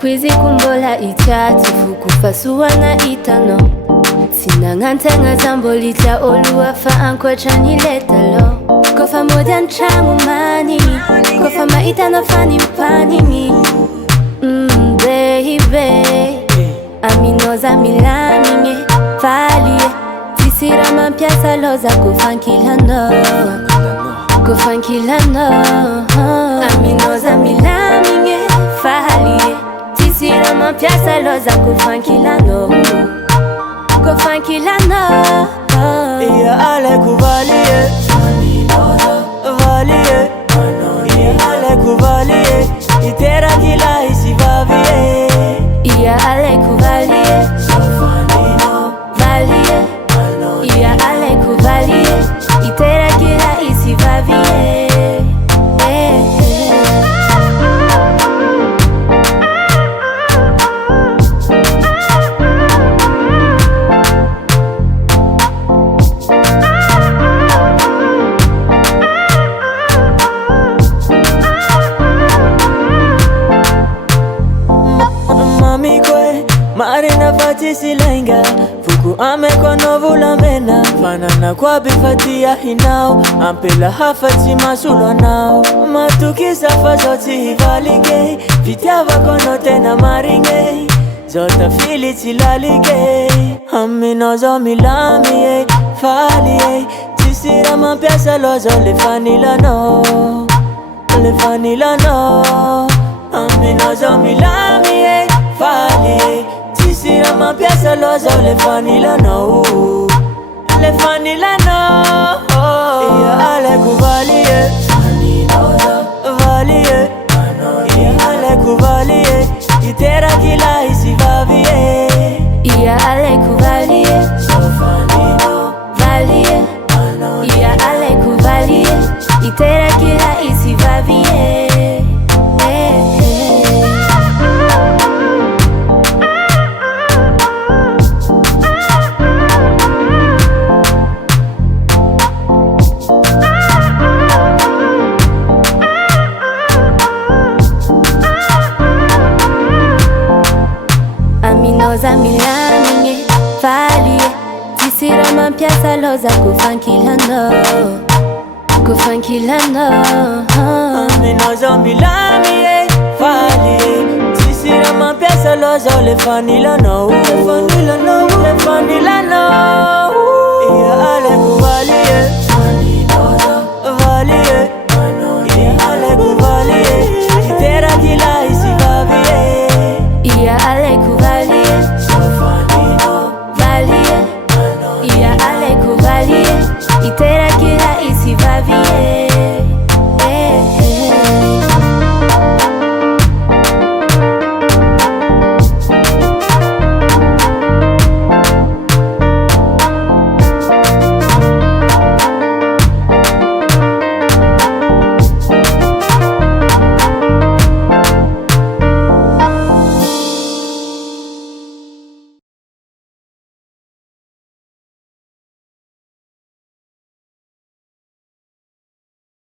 Pwizi kumbola ichatu kufasua na itano sinangantenga zambolita oluwafa anko chaniletalo kofa moja nchangu mani kofa maitano fani mpani baby aminoza milamine falie tisira mampiasa loza kufankilano aminoza milamine falie tisira mampiasa loza kufankilano Iya ale kuvalie valie Iya ale kuvalie itera kila isi vavie Iya ale kuvalie valie Iya ale kuvalie itera kila isi vavie Marina fati silenga Fuku ame kono vula mena Fanana kwa bifatia hinao Ampela hafati masulo nao Matuki safa zoti hivalige Vitia vakono tena maringe Zota fili tilalige Aminozo milami Fali Tisira mampiasa lozo lefanila no Aminozo milami Fali Tisira mampiasa lozo lefanila no Iya ale kuvalie valie Iya ale kuvalie itera kila isi vavie Iya ale kuvalie valie Iya ale kuvalie itera kila isi vavie Aminoza milamine falie tisira mampiasa loza kufankilano Aminoza milamine falie tisira mampiasa loza lefanila no Iya ale kuvalie